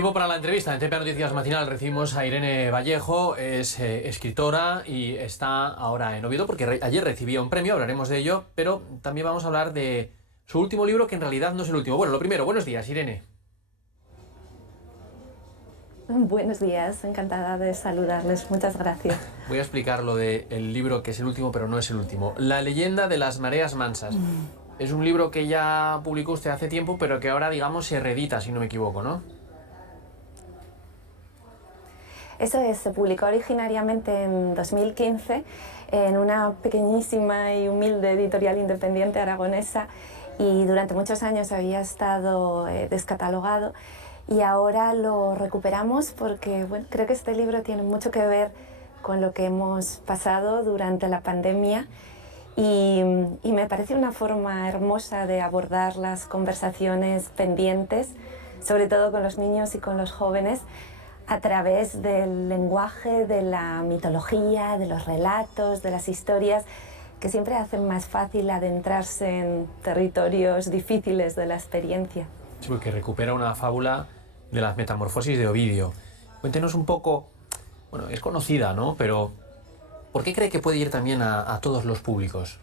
Tiempo para la entrevista. En TPA Noticias Matinal recibimos a Irene Vallejo, es escritora y está ahora en Oviedo porque ayer recibió un premio, hablaremos de ello, pero también vamos a hablar de su último libro, que en realidad no es el último. Bueno, lo primero, buenos días, Irene. Buenos días, encantada de saludarles, muchas gracias. Voy a explicar lo del libro que es el último, pero no es el último. La leyenda de las mareas mansas. Es un libro que ya publicó usted hace tiempo, pero que ahora, digamos, se reedita, si no me equivoco, ¿no? Eso es, se publicó originariamente en 2015 en una pequeñísima y humilde editorial independiente aragonesa y durante muchos años había estado descatalogado y ahora lo recuperamos porque bueno, creo que este libro tiene mucho que ver con lo que hemos pasado durante la pandemia y me parece una forma hermosa de abordar las conversaciones pendientes, sobre todo con los niños y con los jóvenes, a través del lenguaje, de la mitología, de los relatos, de las historias, que siempre hacen más fácil adentrarse en territorios difíciles de la experiencia. Sí, porque recupera una fábula de las Metamorfosis de Ovidio. Cuéntenos un poco, bueno, es conocida, ¿no? Pero ¿por qué cree que puede ir también a todos los públicos?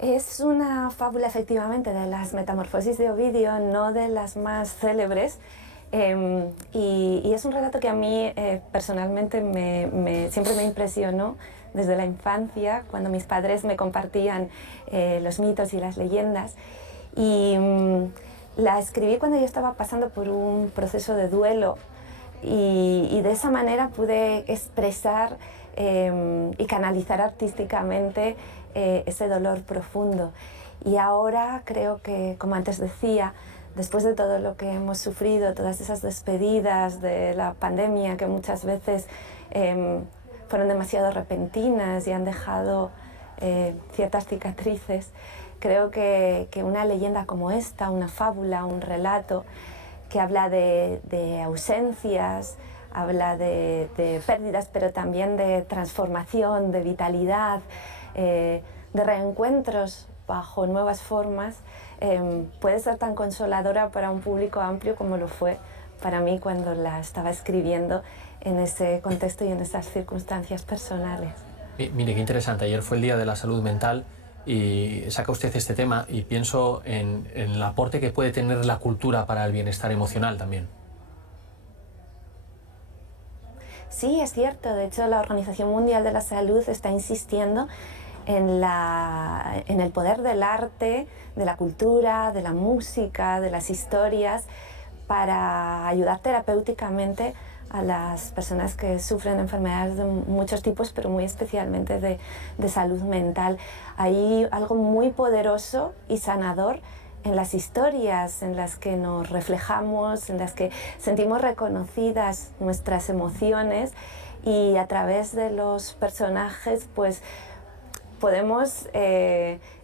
Es una fábula efectivamente de las Metamorfosis de Ovidio, no de las más célebres, y es un relato que a mí personalmente siempre me impresionó desde la infancia, cuando mis padres me compartían los mitos y las leyendas. Y la escribí cuando yo estaba pasando por un proceso de duelo y de esa manera pude expresar y canalizar artísticamente ese dolor profundo. Y ahora creo que, como antes decía, después de todo lo que hemos sufrido, todas esas despedidas de la pandemia que muchas veces fueron demasiado repentinas y han dejado ciertas cicatrices, creo que una leyenda como esta, una fábula, un relato que habla de ausencias, habla de pérdidas, pero también de transformación, de vitalidad, de reencuentros bajo nuevas formas, puede ser tan consoladora para un público amplio como lo fue para mí cuando la estaba escribiendo en ese contexto y en esas circunstancias personales. Mire, qué interesante. Ayer fue el Día de la Salud Mental y saca usted este tema y pienso en el aporte que puede tener la cultura para el bienestar emocional también. Sí, es cierto. De hecho, la Organización Mundial de la Salud está insistiendo en el poder del arte, de la cultura, de la música, de las historias, para ayudar terapéuticamente a las personas que sufren enfermedades de muchos tipos, pero muy especialmente de salud mental. Hay algo muy poderoso y sanador en las historias en las que nos reflejamos, en las que sentimos reconocidas nuestras emociones y a través de los personajes pues podemos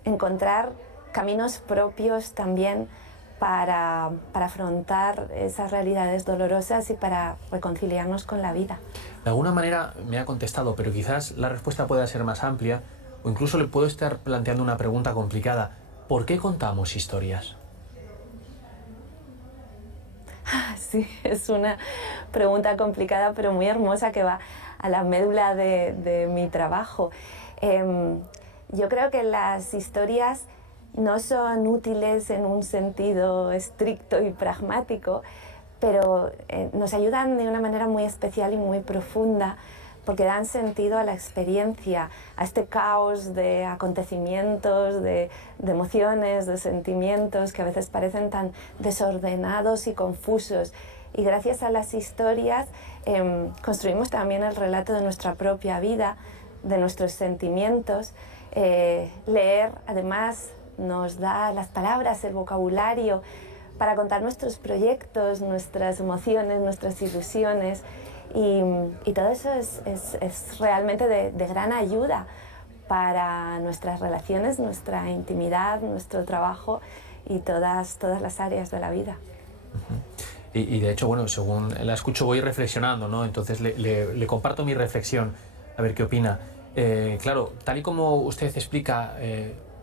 encontrar caminos propios también para afrontar esas realidades dolorosas y para reconciliarnos con la vida. De alguna manera me ha contestado, pero quizás la respuesta pueda ser más amplia o incluso le puedo estar planteando una pregunta complicada. ¿Por qué contamos historias? Sí, es una pregunta complicada pero muy hermosa que va a la médula de mi trabajo. Yo creo que las historias no son útiles en un sentido estricto y pragmático, pero nos ayudan de una manera muy especial y muy profunda porque dan sentido a la experiencia, a este caos de acontecimientos, de emociones, de sentimientos que a veces parecen tan desordenados y confusos. Y gracias a las historias construimos también el relato de nuestra propia vida, de nuestros sentimientos. Leer, además, nos da las palabras, el vocabulario para contar nuestros proyectos, nuestras emociones, nuestras ilusiones. Y todo eso es realmente de gran ayuda para nuestras relaciones, nuestra intimidad, nuestro trabajo y todas las áreas de la vida. Y de hecho, bueno, según la escucho voy reflexionando, ¿no? Entonces le comparto mi reflexión, a ver qué opina. Claro, tal y como usted explica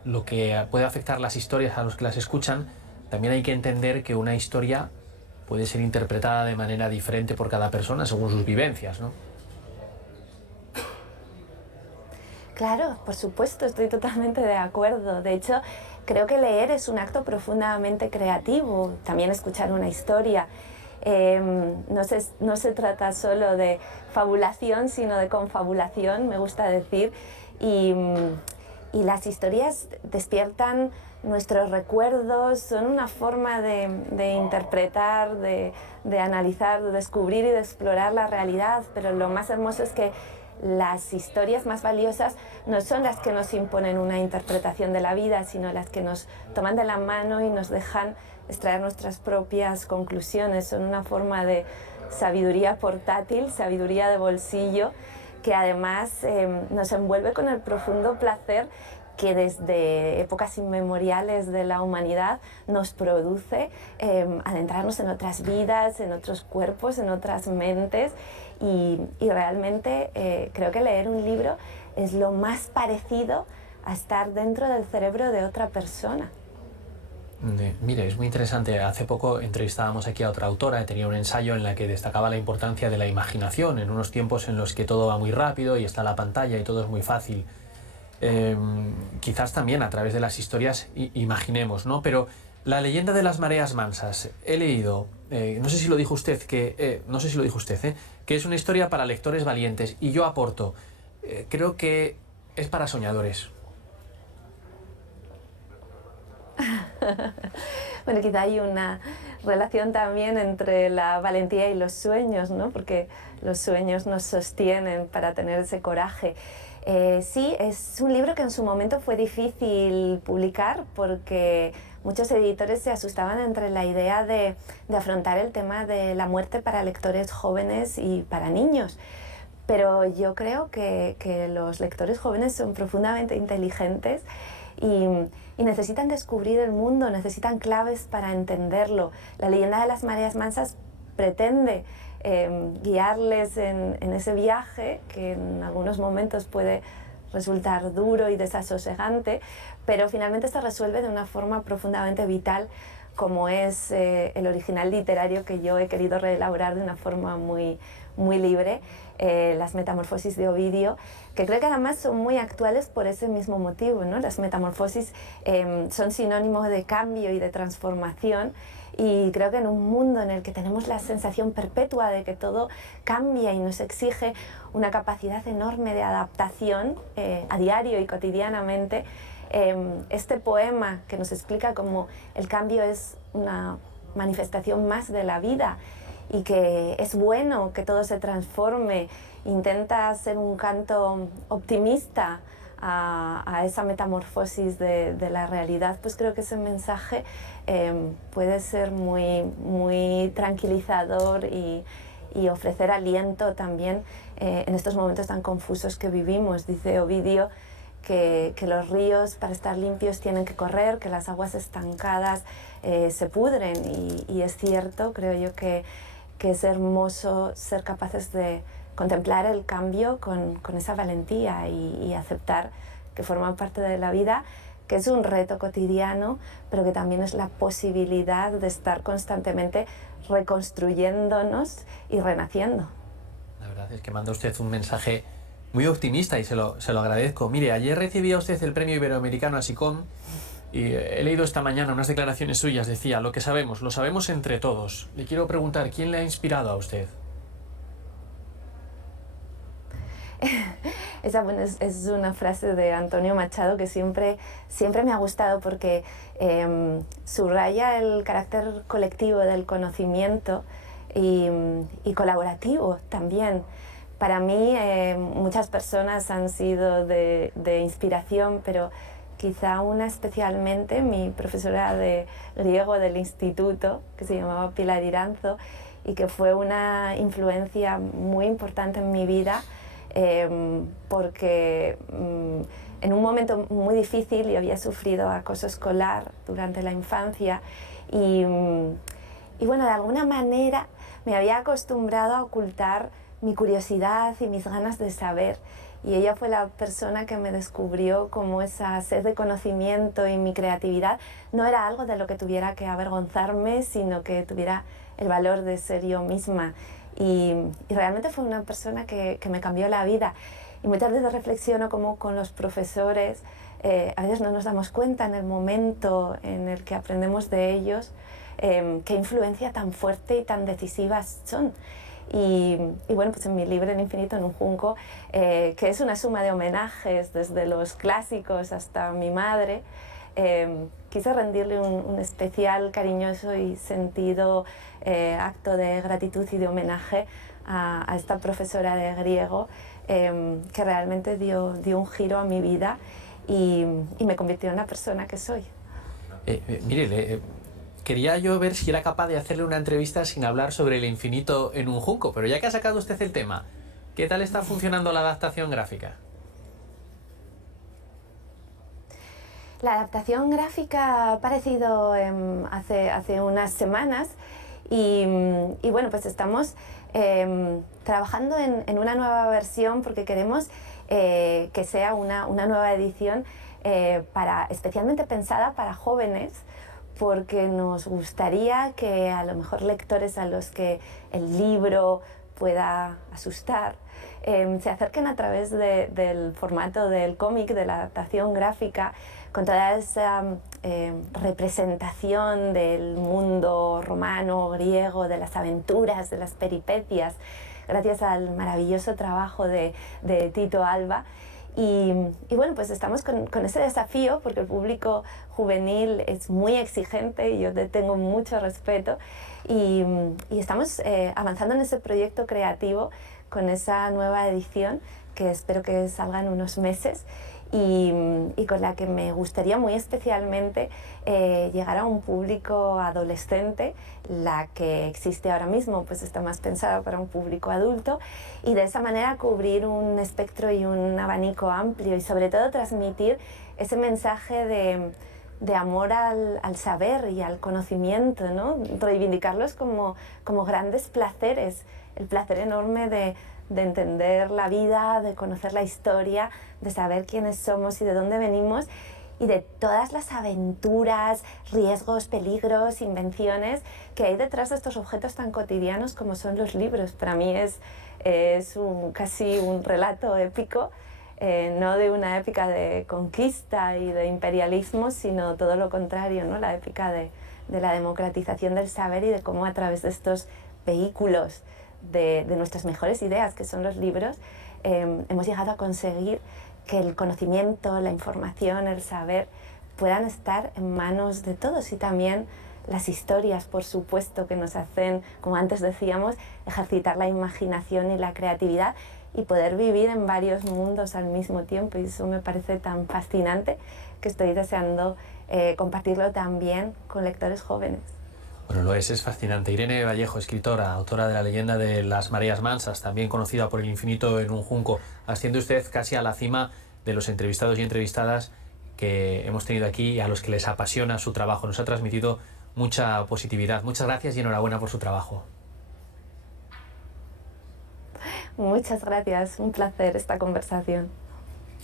lo que puede afectar las historias a los que las escuchan, también hay que entender que una historia puede ser interpretada de manera diferente por cada persona según sus vivencias, ¿no? Claro, por supuesto, estoy totalmente de acuerdo. De hecho, creo que leer es un acto profundamente creativo, también escuchar una historia. No se trata solo de fabulación, sino de confabulación, me gusta decir. Y las historias despiertan nuestros recuerdos, son una forma de interpretar, de analizar, de descubrir y de explorar la realidad, pero lo más hermoso es que las historias más valiosas no son las que nos imponen una interpretación de la vida, sino las que nos toman de la mano y nos dejan extraer nuestras propias conclusiones. Son una forma de sabiduría portátil, sabiduría de bolsillo, que además nos envuelve con el profundo placer que desde épocas inmemoriales de la humanidad nos produce adentrarnos en otras vidas, en otros cuerpos, en otras mentes. Y realmente creo que leer un libro es lo más parecido a estar dentro del cerebro de otra persona. Mire, es muy interesante. Hace poco entrevistábamos aquí a otra autora, tenía un ensayo en la que destacaba la importancia de la imaginación en unos tiempos en los que todo va muy rápido y está la pantalla y todo es muy fácil. Quizás también a través de las historias imaginemos, ¿no? Pero la leyenda de las mareas mansas, he leído, no sé si lo dijo usted, que es una historia para lectores valientes, y yo aporto, creo que es para soñadores. Bueno, quizá hay una relación también entre la valentía y los sueños, ¿no? Porque los sueños nos sostienen para tener ese coraje. Sí, es un libro que en su momento fue difícil publicar porque muchos editores se asustaban entre la idea de afrontar el tema de la muerte para lectores jóvenes y para niños. Pero yo creo que los lectores jóvenes son profundamente inteligentes y necesitan descubrir el mundo, necesitan claves para entenderlo. La leyenda de las mareas mansas pretende guiarles en ese viaje que en algunos momentos puede resultar duro y desasosegante, pero finalmente se resuelve de una forma profundamente vital, como es el original literario que yo he querido reelaborar de una forma muy libre, las Metamorfosis de Ovidio, que creo que además son muy actuales por ese mismo motivo, ¿no? Las metamorfosis son sinónimo de cambio y de transformación, y creo que en un mundo en el que tenemos la sensación perpetua de que todo cambia y nos exige una capacidad enorme de adaptación a diario y cotidianamente, este poema que nos explica cómo el cambio es una manifestación más de la vida y que es bueno que todo se transforme, intenta ser un canto optimista a esa metamorfosis de la realidad, pues creo que ese mensaje puede ser muy tranquilizador y ofrecer aliento también en estos momentos tan confusos que vivimos. Dice Ovidio que los ríos para estar limpios tienen que correr, que las aguas estancadas se pudren, y es cierto, creo yo que es hermoso ser capaces de contemplar el cambio con esa valentía y aceptar que forma parte de la vida, que es un reto cotidiano, pero que también es la posibilidad de estar constantemente reconstruyéndonos y renaciendo. La verdad es que manda usted un mensaje muy optimista y se lo agradezco. Mire, ayer recibía usted el premio iberoamericano a SICOM y he leído esta mañana unas declaraciones suyas. Decía, lo sabemos entre todos. Le quiero preguntar, ¿quién le ha inspirado a usted? Esa, bueno, es una frase de Antonio Machado que siempre me ha gustado porque subraya el carácter colectivo del conocimiento y colaborativo también. Para mí muchas personas han sido de inspiración, pero quizá una especialmente mi profesora de griego del instituto, que se llamaba Pilar Iranzo, y que fue una influencia muy importante en mi vida, porque en un momento muy difícil yo había sufrido acoso escolar durante la infancia y bueno, de alguna manera me había acostumbrado a ocultar mi curiosidad y mis ganas de saber, y ella fue la persona que me descubrió como esa sed de conocimiento y mi creatividad no era algo de lo que tuviera que avergonzarme, sino que tuviera el valor de ser yo misma. Y realmente fue una persona que me cambió la vida. Y muchas veces reflexiono como con los profesores, a veces no nos damos cuenta en el momento en el que aprendemos de ellos qué influencia tan fuerte y tan decisiva son. Y bueno, pues en mi libro El infinito en un junco, que es una suma de homenajes desde los clásicos hasta mi madre, quise rendirle un especial, cariñoso y sentido acto de gratitud y de homenaje a esta profesora de griego que realmente dio un giro a mi vida y me convirtió en la persona que soy. Mire, quería yo ver si era capaz de hacerle una entrevista sin hablar sobre el infinito en un junco, pero ya que ha sacado usted el tema, ¿qué tal está funcionando la adaptación gráfica? La adaptación gráfica ha aparecido hace unas semanas y bueno, pues estamos trabajando en una nueva versión porque queremos que sea una nueva edición especialmente pensada para jóvenes, porque nos gustaría que a lo mejor lectores a los que el libro pueda asustar se acerquen a través del formato del cómic, de la adaptación gráfica, con toda esa representación del mundo romano, griego, de las aventuras, de las peripecias, gracias al maravilloso trabajo de Tito Alba. Y bueno, pues estamos con ese desafío porque el público juvenil es muy exigente y yo le tengo mucho respeto y estamos avanzando en ese proyecto creativo con esa nueva edición que espero que salga en unos meses y con la que me gustaría muy especialmente llegar a un público adolescente. La que existe ahora mismo pues está más pensada para un público adulto y de esa manera cubrir un espectro y un abanico amplio y sobre todo transmitir ese mensaje de amor al saber y al conocimiento, ¿no? Reivindicarlos como grandes placeres, el placer enorme de entender la vida, de conocer la historia, de saber quiénes somos y de dónde venimos y de todas las aventuras, riesgos, peligros, invenciones que hay detrás de estos objetos tan cotidianos como son los libros. Para mí es casi un relato épico, no de una épica de conquista y de imperialismo, sino todo lo contrario, ¿no? La épica de la democratización del saber y de cómo a través de estos vehículos de nuestras mejores ideas, que son los libros, hemos llegado a conseguir que el conocimiento, la información, el saber puedan estar en manos de todos y también las historias, por supuesto, que nos hacen, como antes decíamos, ejercitar la imaginación y la creatividad y poder vivir en varios mundos al mismo tiempo. Y eso me parece tan fascinante que estoy deseando compartirlo también con lectores jóvenes. Bueno, lo es fascinante. Irene Vallejo, escritora, autora de La leyenda de las mareas mansas, también conocida por El infinito en un junco. Asciende usted casi a la cima de los entrevistados y entrevistadas que hemos tenido aquí y a los que les apasiona su trabajo. Nos ha transmitido mucha positividad. Muchas gracias y enhorabuena por su trabajo. Muchas gracias. Un placer esta conversación.